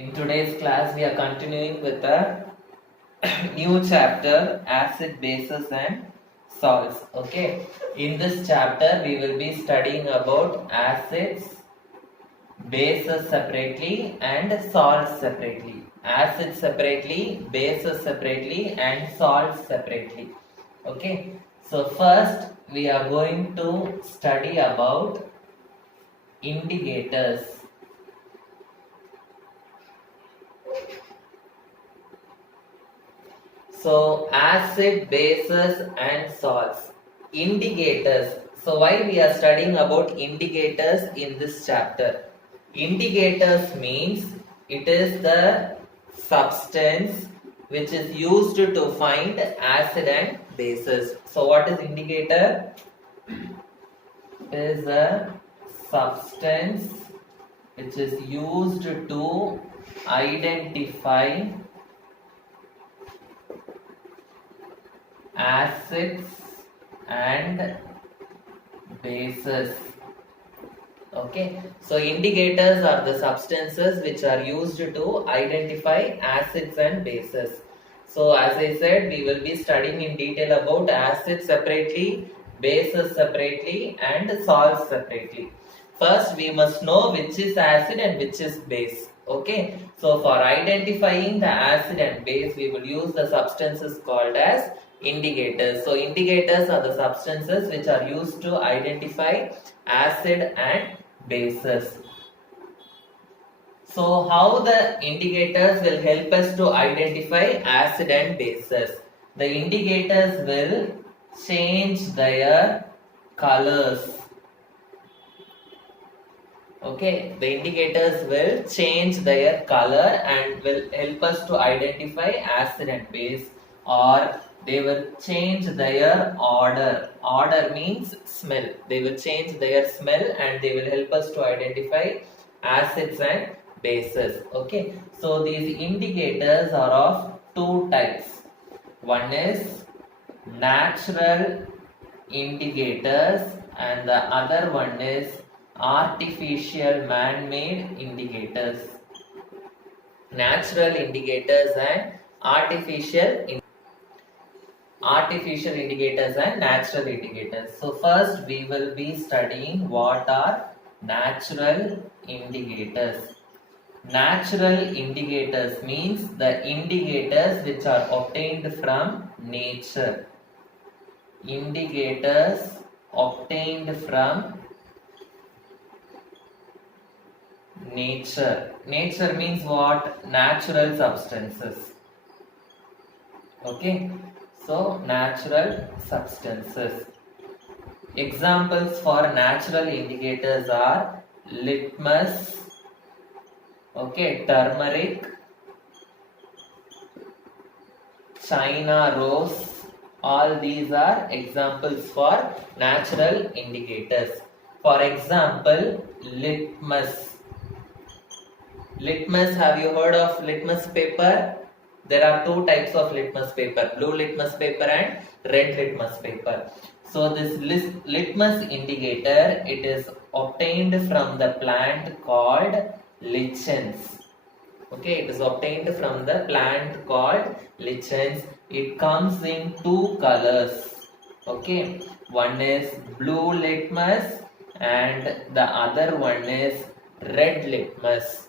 In today's class, we are continuing with a new chapter, acid, bases, and salts. Okay, in this chapter, we will be studying about acids, bases separately, and salts separately. Acids separately, bases separately, and salts separately. Okay, so first, we are going to study about indicators. So acid, bases and salts. Indicators. So why we are studying about indicators in this chapter? Indicators means it is the substance which is used to find acid and bases. So what is indicator? It is a substance which is used to identify acids and bases. Okay, so indicators are the substances which are used to identify acids and bases. So as I said, we will be studying in detail about acids separately, bases separately, and salts separately. First, we must know which is acid and which is base. Okay, so for identifying the acid and base, we will use the substances called as indicators. So indicators are the substances which are used to identify acid and bases. So how the indicators will help us to identify acid and bases? The indicators will change their colors. Okay, the indicators will change their color and will help us to identify acid and base, or they will change their order. Order means smell. They will change their smell and they will help us to identify acids and bases. Okay, so these indicators are of two types. One is natural indicators and the other one is artificial man-made indicators. Natural indicators and artificial indicators and natural indicators. So first we will be studying what are natural indicators. Natural indicators means the indicators which are obtained from nature. Indicators obtained from nature. Nature means what? Natural substances. Okay, so natural substances. Examples for natural indicators are litmus, okay, turmeric, China rose. All these are examples for natural indicators. For example, litmus. Litmus, have you heard of litmus paper? There are two types of litmus paper, blue litmus paper and red litmus paper. So this litmus indicator, it is obtained from the plant called lichens. Okay, it is obtained from the plant called lichens. It comes in two colors. Okay, one is blue litmus and the other one is red litmus.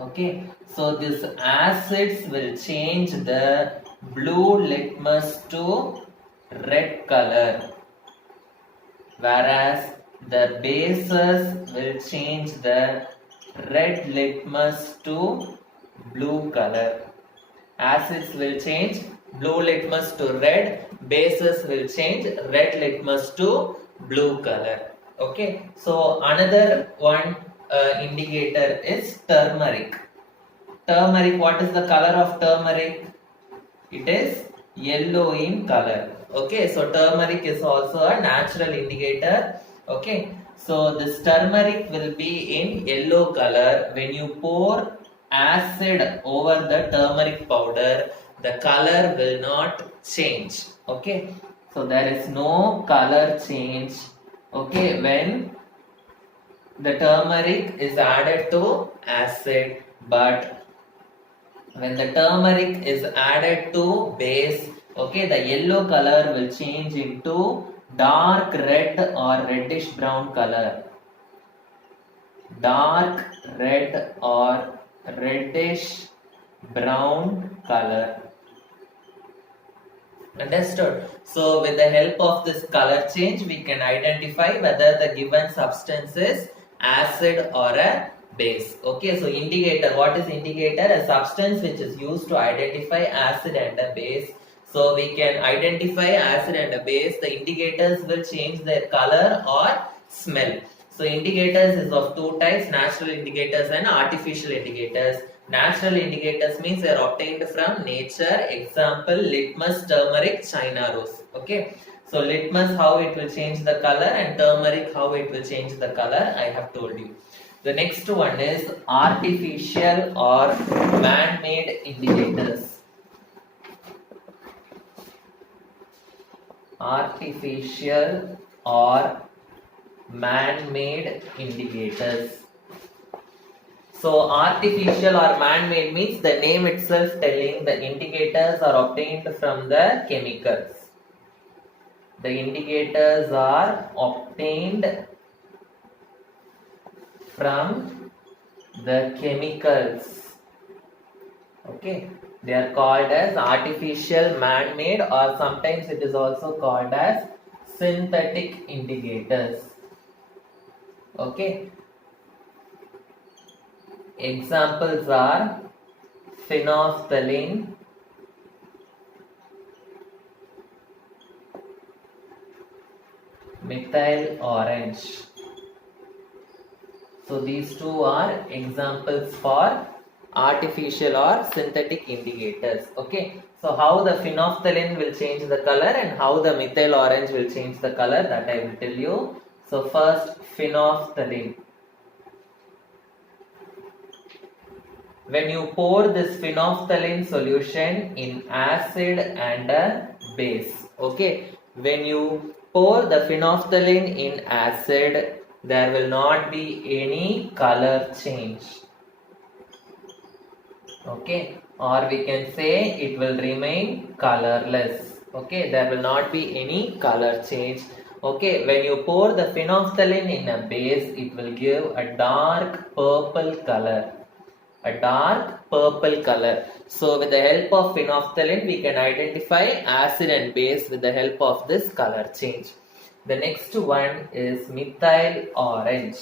Okay, so these acids will change the blue litmus to red color, whereas the bases will change the red litmus to blue color. Acids will change blue litmus to red, bases will change red litmus to blue color. Okay, so another one indicator is turmeric. Turmeric, what is the color of turmeric? It is yellow in color. Okay, so turmeric is also a natural indicator. Okay, so this turmeric will be in yellow color. When you pour acid over the turmeric powder, the color will not change. Okay, so there is no color change. Okay, when the turmeric is added to acid. but when the turmeric is added to base, okay, the yellow color will change into dark red or reddish brown color. Dark red or reddish brown color. Understood? So with the help of this color change, we can identify whether the given substance is acid or a base. Okay, so indicator, what is indicator? A substance which is used to identify acid and a base. So we can identify acid and a base. The indicators will change their color or smell. So indicators is of two types, natural indicators and artificial indicators. Natural indicators means they are obtained from nature. Example, litmus, turmeric, China rose. Okay. So litmus, how it will change the color, and turmeric, how it will change the color, I have told you. The next one is artificial or man-made indicators. Artificial or man-made indicators. So artificial or man-made means the name itself telling the indicators are obtained from the chemicals. The indicators are obtained from the chemicals. Okay, they are called as artificial, man-made, or sometimes it is also called as synthetic indicators. Okay. Examples are phenolphthalein, methyl orange. So these two are examples for artificial or synthetic indicators. Okay. So how the phenolphthalein will change the color and how the methyl orange will change the color, that I will tell you. So first, phenolphthalein. When you pour this phenolphthalein solution in acid and a base, okay, when you pour the phenolphthalein in acid, there will not be any color change, okay, or we can say it will remain colorless, okay, there will not be any color change. Okay, when you pour the phenolphthalein in a base, it will give a dark purple color. A dark purple color. So with the help of phenolphthalein, we can identify acid and base with the help of this color change. The next one is methyl orange.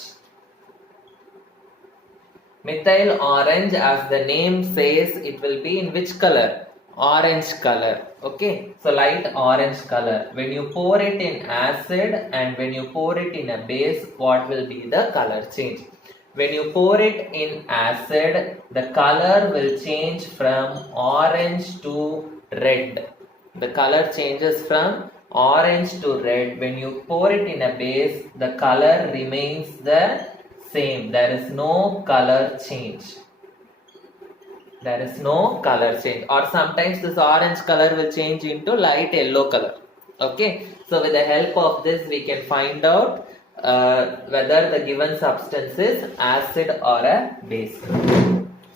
Methyl orange, as the name says, it will be in which color? Orange color. Okay, so light orange color. When you pour it in acid and when you pour it in a base, what will be the color change? When you pour it in acid, the color will change from orange to red. The color changes from orange to red. When you pour it in a base, the color remains the same. There is no color change. There is no color change. Or sometimes this orange color will change into light yellow color. Okay. So with the help of this, we can find out whether the given substance is acid or a base.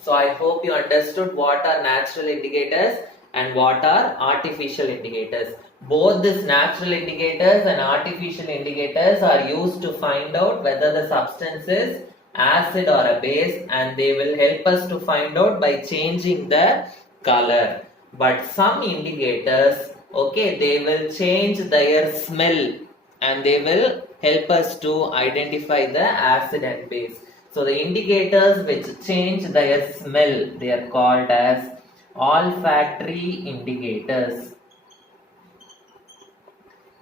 So I hope you understood what are natural indicators and what are artificial indicators. Both these natural indicators and artificial indicators are used to find out whether the substance is acid or a base, and they will help us to find out by changing the color. But some indicators, okay, they will change their smell and they will help us to identify the acid and base. So the indicators which change their smell, they are called as olfactory indicators.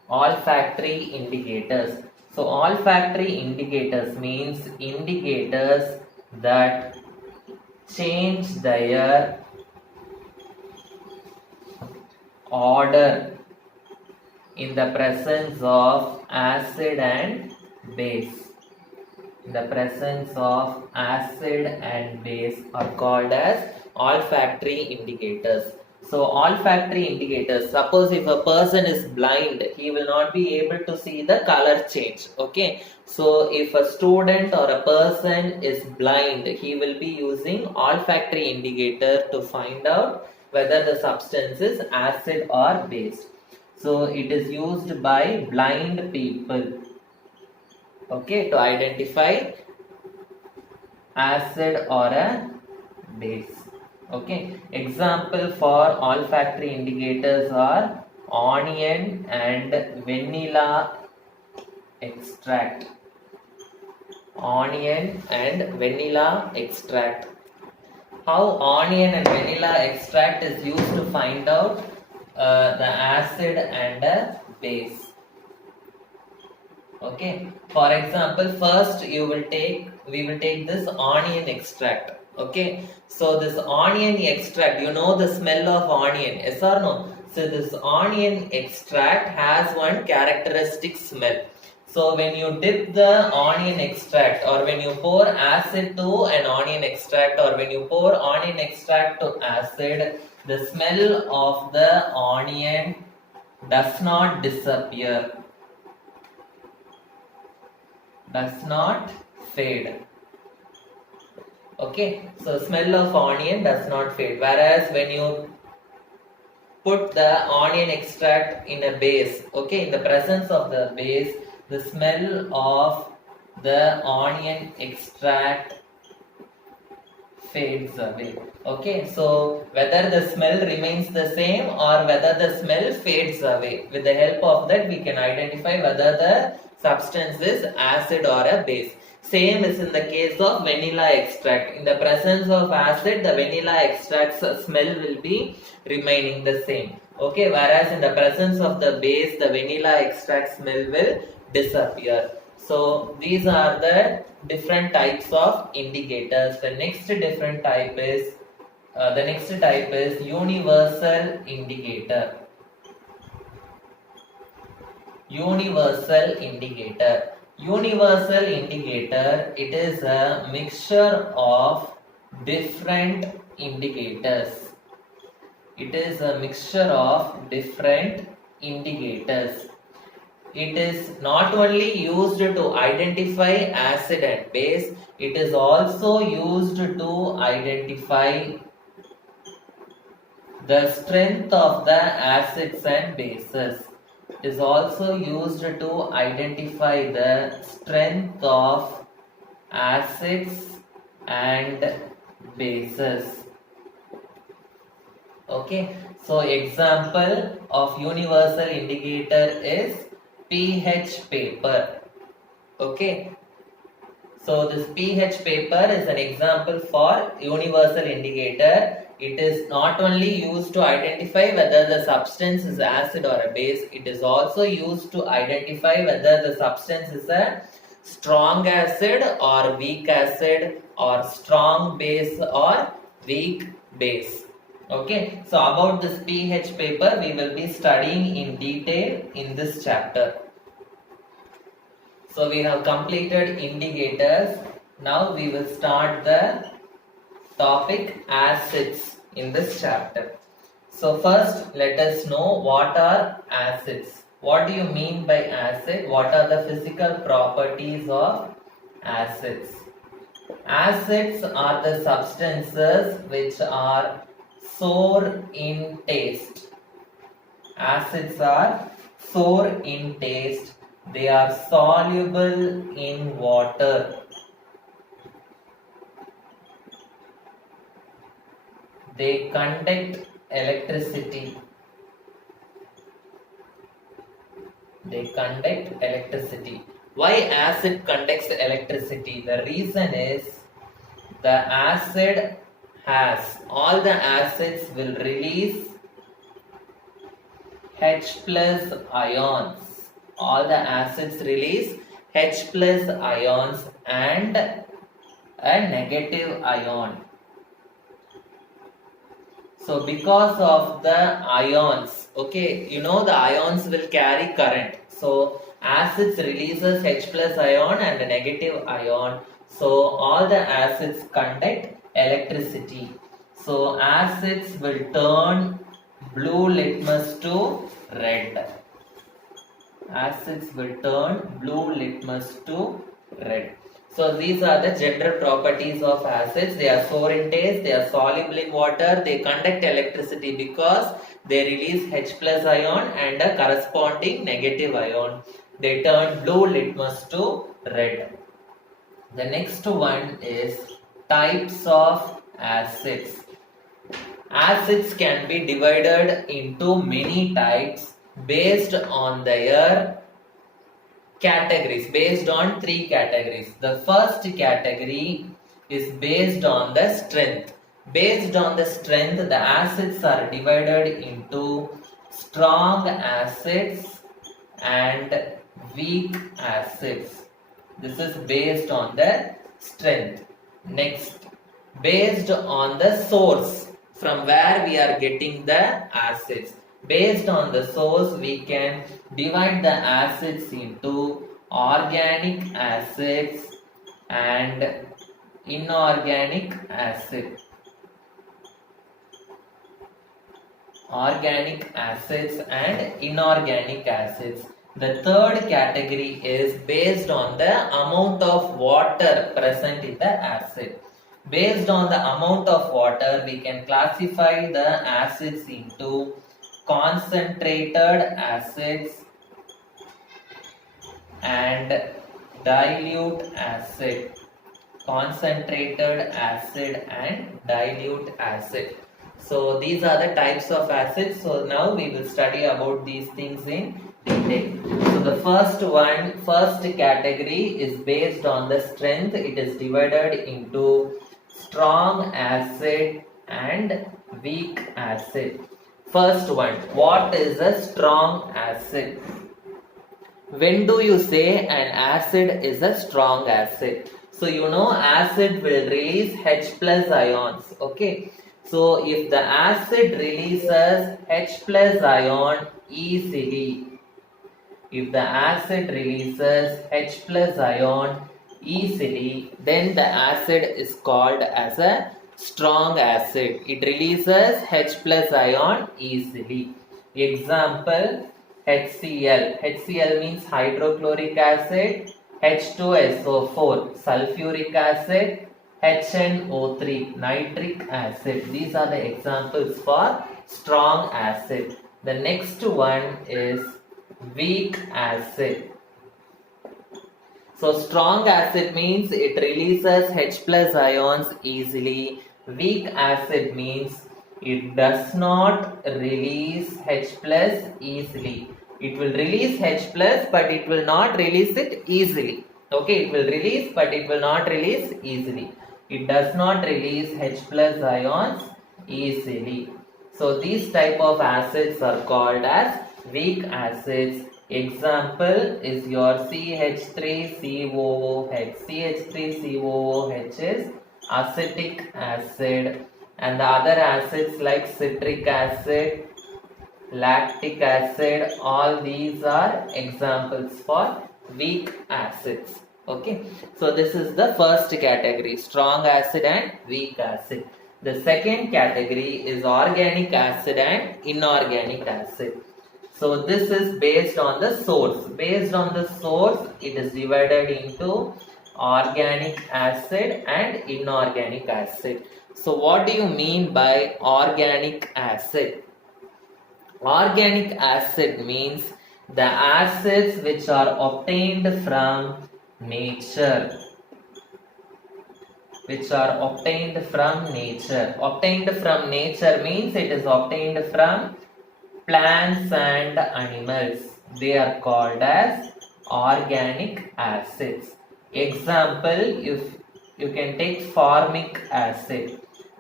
Olfactory indicators. So olfactory indicators means indicators that change their odor in the presence of acid and base. In the presence of acid and base are called as olfactory indicators. So olfactory indicators, suppose if a person is blind, he will not be able to see the color change. Okay, so if a student or a person is blind, he will be using olfactory indicator to find out whether the substance is acid or base. So it is used by blind people, okay, to identify acid or a base. Okay, example for olfactory indicators are onion and vanilla extract. Onion and vanilla extract. How onion and vanilla extract is used to find out the acid and a base. Okay, for example, first we will take this onion extract. Okay, so this onion extract, you know the smell of onion, yes or no? So this onion extract has one characteristic smell. So when you dip the onion extract, or when you pour acid to an onion extract, or when you pour onion extract to acid, the smell of the onion does not disappear, does not fade. Okay, so smell of onion does not fade, whereas when you put the onion extract in a base, okay, in the presence of the base, the smell of the onion extract fades away. Okay, so whether the smell remains the same or whether the smell fades away, with the help of that we can identify whether the substance is acid or a base. Same is in the case of vanilla extract. In the presence of acid, the vanilla extract's smell will be remaining the same. Okay, whereas in the presence of the base, the vanilla extract smell will disappear. So these are the different types of indicators. The next type is universal indicator. Universal indicator. Universal indicator, it is a mixture of different indicators. It is a mixture of different indicators. It is not only used to identify acid and base, it is also used to identify the strength of the acids and bases. It is also used to identify the strength of acids and bases. Okay, so example of universal indicator is pH paper. Okay, so this pH paper is an example for universal indicator. It is not only used to identify whether the substance is acid or a base, it is also used to identify whether the substance is a strong acid or weak acid, or strong base or weak base. Okay, so about this pH paper we will be studying in detail in this chapter. So we have completed indicators. Now we will start the topic acids in this chapter. So first let us know what are acids. What do you mean by acid? What are the physical properties of acids? Acids are the substances which are sour in taste. Acids are sour in taste. They are soluble in water. They conduct electricity. They conduct electricity. Why acid conducts electricity? The reason is the acid has, all the acids will release H plus ions. All the acids release H plus ions and a negative ion. So because of the ions, okay, you know the ions will carry current. So acids releases H plus ion and a negative ion. So all the acids conduct electricity. So acids will turn blue litmus to red. Acids will turn blue litmus to red. So these are the general properties of acids. They are sour in taste, they are soluble in water, they conduct electricity because they release H plus ion and a corresponding negative ion. They turn blue litmus to red. The next one is types of acids. Acids can be divided into many types based on their categories, based on three categories. The first category is based on the strength. Based on the strength, the acids are divided into strong acids and weak acids. This is based on the strength. Next, based on the source from where we are getting the acids. Based on the source, we can divide the acids into organic acids and inorganic acid. Organic acids and inorganic acids. The third category is based on the amount of water present in the acid. Based on the amount of water, we can classify the acids into concentrated acids and dilute acid. Concentrated acid and dilute acid. So these are the types of acids. So now we will study about these things in detail. So the first category is based on the strength. It is divided into strong acid and weak acid. First one, what is a strong acid? When do you say an acid is a strong acid? So you know acid will release H plus ions. Okay. So if the acid releases H plus ion easily, if the acid releases H plus ion easily, then the acid is called as a strong acid. It releases H plus ion easily. Example, HCl. HCl means hydrochloric acid, H2SO4, sulfuric acid, HNO3, nitric acid. These are the examples for strong acid. The next one is weak acid. So strong acid means it releases H plus ions easily. Weak acid means it does not release H plus easily. It will release H plus but it will not release it easily. Okay, it will release but it will not release easily. It does not release H plus ions easily. So these type of acids are called as weak acids. Example is your CH3COOH. CH3COOH is acetic acid, and the other acids like citric acid, lactic acid, all these are examples for weak acids. Okay, so this is the first category, strong acid and weak acid. The second category is organic acid and inorganic acid. So this is based on the source. Based on the source, it is divided into organic acid and inorganic acid. So what do you mean by organic acid? Organic acid means the acids which are obtained from nature. Which are obtained from nature. Obtained from nature means it is obtained from plants and animals. They are called as organic acids. Example, if you can take formic acid.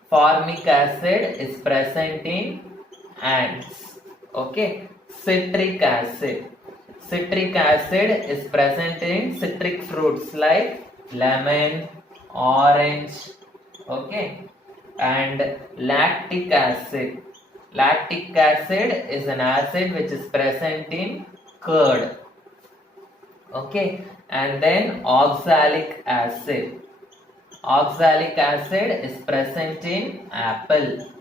Formic acid is present in ants. Okay. Citric acid. Citric acid is present in citric fruits like lemon, orange. Okay. And lactic acid. Lactic acid is an acid which is present in curd. Okay. And then oxalic acid. Oxalic acid is present in apple.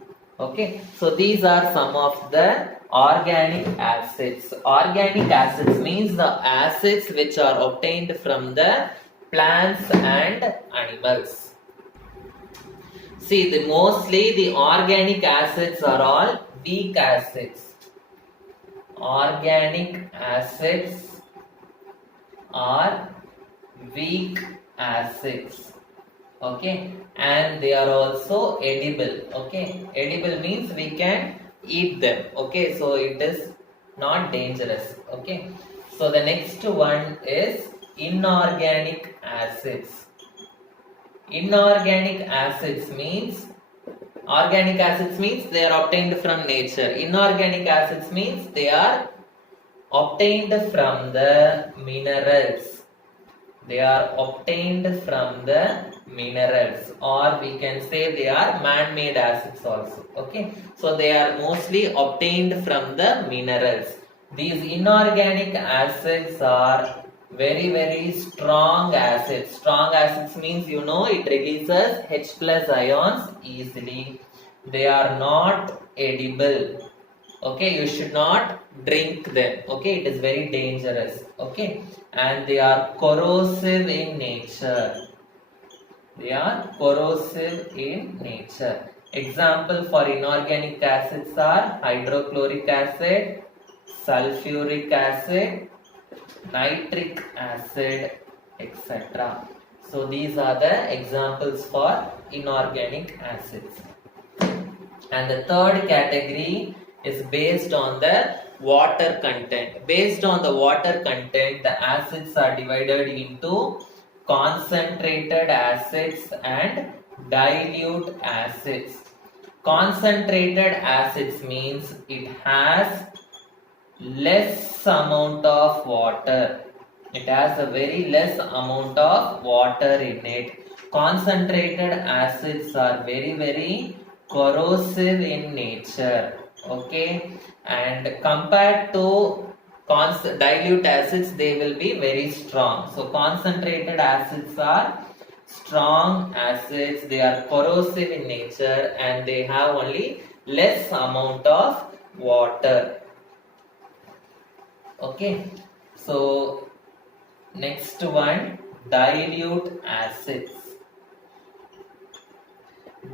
Okay, so these are some of the organic acids. Organic acids means the acids which are obtained from the plants and animals. See, mostly the organic acids are all weak acids. Organic acids are weak acids. Okay, and they are also edible. Okay, edible means we can eat them. Okay, so it is not dangerous. Okay, so the next one is inorganic acids. Inorganic acids means, organic acids means they are obtained from nature. Inorganic acids means they are obtained from the minerals. They are obtained from the minerals, or we can say they are man-made acids also. Okay, so they are mostly obtained from the minerals. These inorganic acids are very strong acids. Strong acids means, you know, it releases H plus ions easily. They are not edible. Okay, you should not drink them. Okay, it is very dangerous. Okay, and they are corrosive in nature. They are corrosive in nature. Example for inorganic acids are hydrochloric acid, sulfuric acid, nitric acid, etc. So these are the examples for inorganic acids. And the third category is based on the water content. Based on the water content, the acids are divided into concentrated acids and dilute acids. Concentrated acids means it has less amount of water. It has a very less amount of water in it. Concentrated acids are very corrosive in nature. Okay, and compared to dilute acids, they will be very strong. So concentrated acids are strong acids. They are corrosive in nature and they have only less amount of water. Okay, so next one, dilute acids.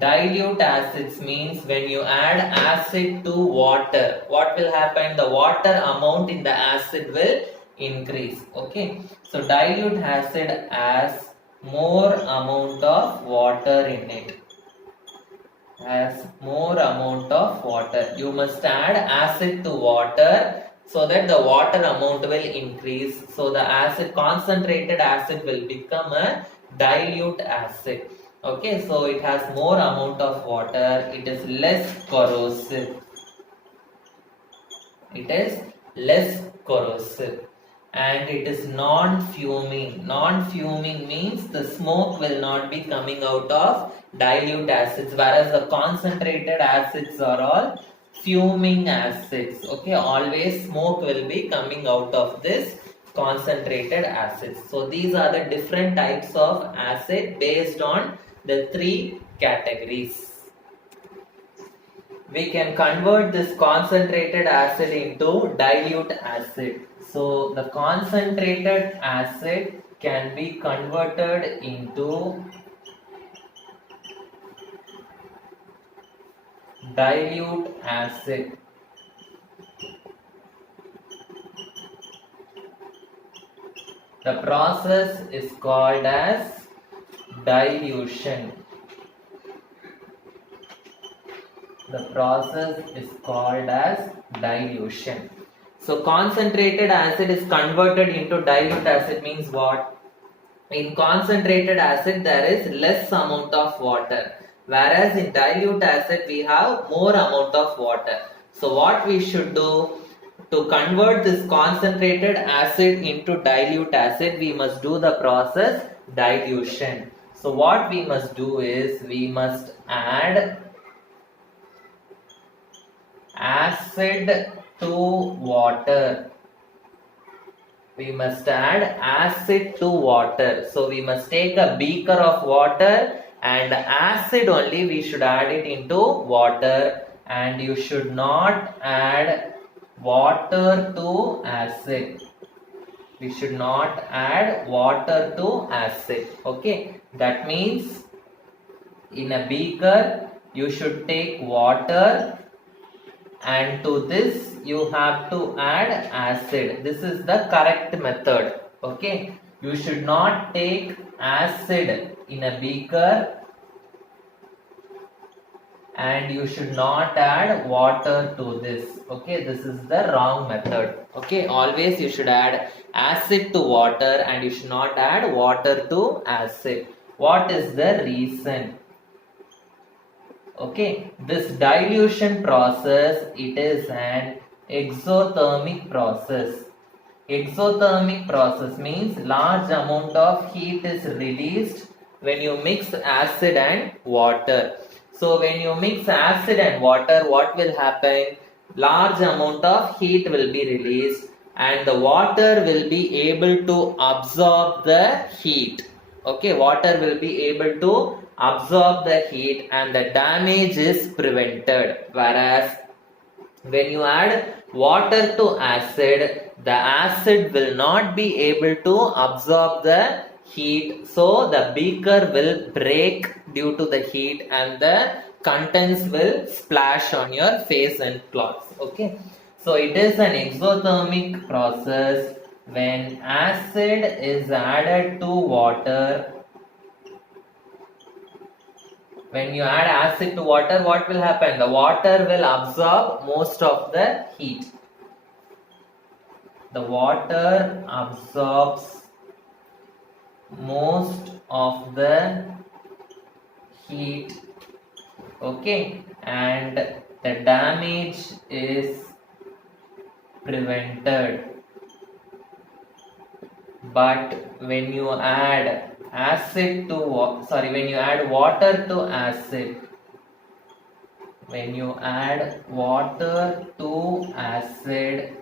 Dilute acids means when you add acid to water, what will happen? The water amount in the acid will increase. Okay, so dilute acid has more amount of water in it. Has more amount of water. You must add acid to water so that the water amount will increase. So the acid, concentrated acid, will become a dilute acid. Okay, so it has more amount of water. It is less corrosive. It is less corrosive. And it is non-fuming. Non-fuming means the smoke will not be coming out of dilute acids, whereas the concentrated acids are all fuming acids. Okay, always smoke will be coming out of this concentrated acids. So these are the different types of acid based on the three categories. We can convert this concentrated acid into dilute acid. So the concentrated acid can be converted into dilute acid. The process is called as dilution. The process is called as dilution. So concentrated acid is converted into dilute acid means what? In concentrated acid there is less amount of water, whereas in dilute acid we have more amount of water. So what we should do to convert this concentrated acid into dilute acid, we must do the process dilution. So what we must do is we must add acid to water. We must add acid to water. So we must take a beaker of water and acid only we should add it into water. and you should not add water to acid. We should not add water to acid. Okay, that means in a beaker you should take water, and to this you have to add acid. This is the correct method. Okay, you should not take acid in a beaker and you should not add water to this. Okay, this is the wrong method. Okay, always you should add acid to water and you should not add water to acid. What is the reason? Okay, this dilution process, it is an exothermic process. Exothermic process means large amount of heat is released when you mix acid and water. So when you mix acid and water, what will happen? Large amount of heat will be released and the water will be able to absorb the heat. Okay, water will be able to absorb the heat and the damage is prevented. Whereas when you add water to acid, the acid will not be able to absorb the heat, so the beaker will break due to the heat and the contents will splash on your face and clothes. Okay, so it is an exothermic process. When acid is added to water, when you add acid to water, what will happen? The water will absorb most of the heat. The water absorbs most of the heat. Okay, and the damage is prevented. But when you add when you add water to acid,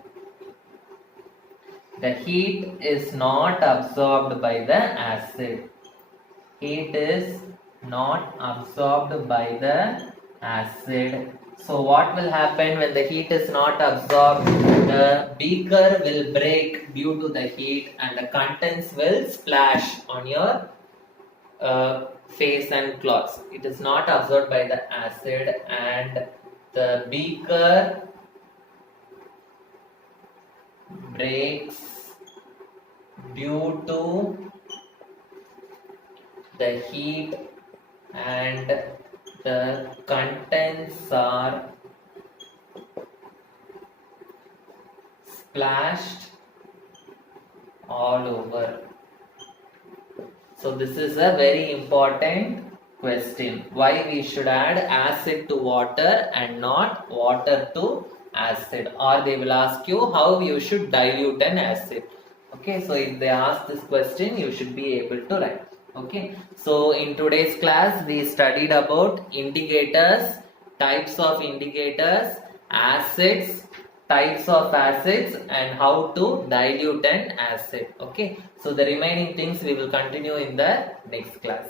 the heat is not absorbed by the acid. Heat is not absorbed by the acid. So what will happen when the heat is not absorbed? The beaker will break due to the heat and the contents will splash on your face and clothes. It is not absorbed by the acid and the beaker breaks due to the heat and the contents are splashed all over. So this is a very important question. Why we should add acid to water and not water to acid? Or they will ask you how you should dilute an acid. Okay, so if they ask this question, you should be able to write. Okay, so in today's class we studied about indicators, types of indicators, acids, types of acids, and how to dilute an acid. Okay, so the remaining things we will continue in the next class.